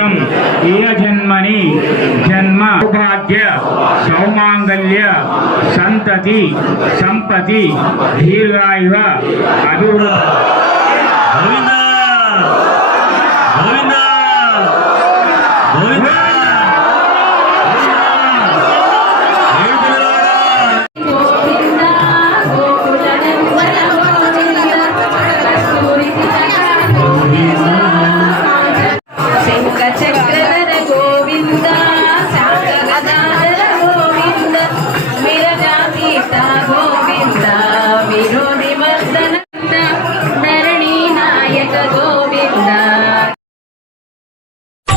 भूतं इह जन्मनि जन्म सौभाग्य सौमांगल्य संतति संपत्ति दीर्घायुः अभिवृद्धि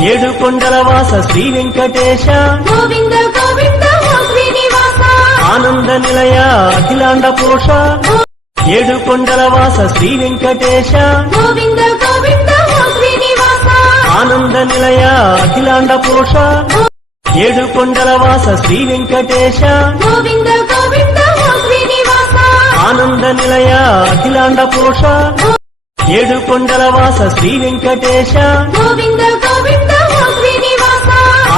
ఏడు కొండల వాస శ్రీ వెంకటేశ గోవింద గోవింద శ్రీనివాస ఆనంద నిలయ అఖిలాండ పోష ఏడు కొండల వాస శ్రీ వెంకటేశ గోవింద గోవింద శ్రీనివాస ఆనంద నిలయ అఖిలాండ పోష ఏడు కొండల వాస శ్రీ వెంకటేశ గోవింద గోవింద శ్రీనివాస ఆనంద నిలయ అఖిలాండ పోష ఏడు కొండల వాస శ్రీ వెంకటేశ గోవింద గోవింద శ్రీనివాస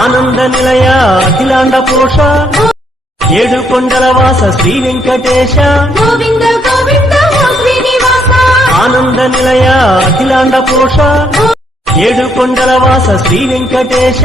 ఆనంద నిలయ అఖిలాండ పోష ఏడు కొండల వాస శ్రీ వెంకటేశ గోవింద గోవింద శ్రీనివాస ఆనంద నిలయ అఖిలాండ పోష ఏడు కొండల వాస శ్రీ వెంకటేశ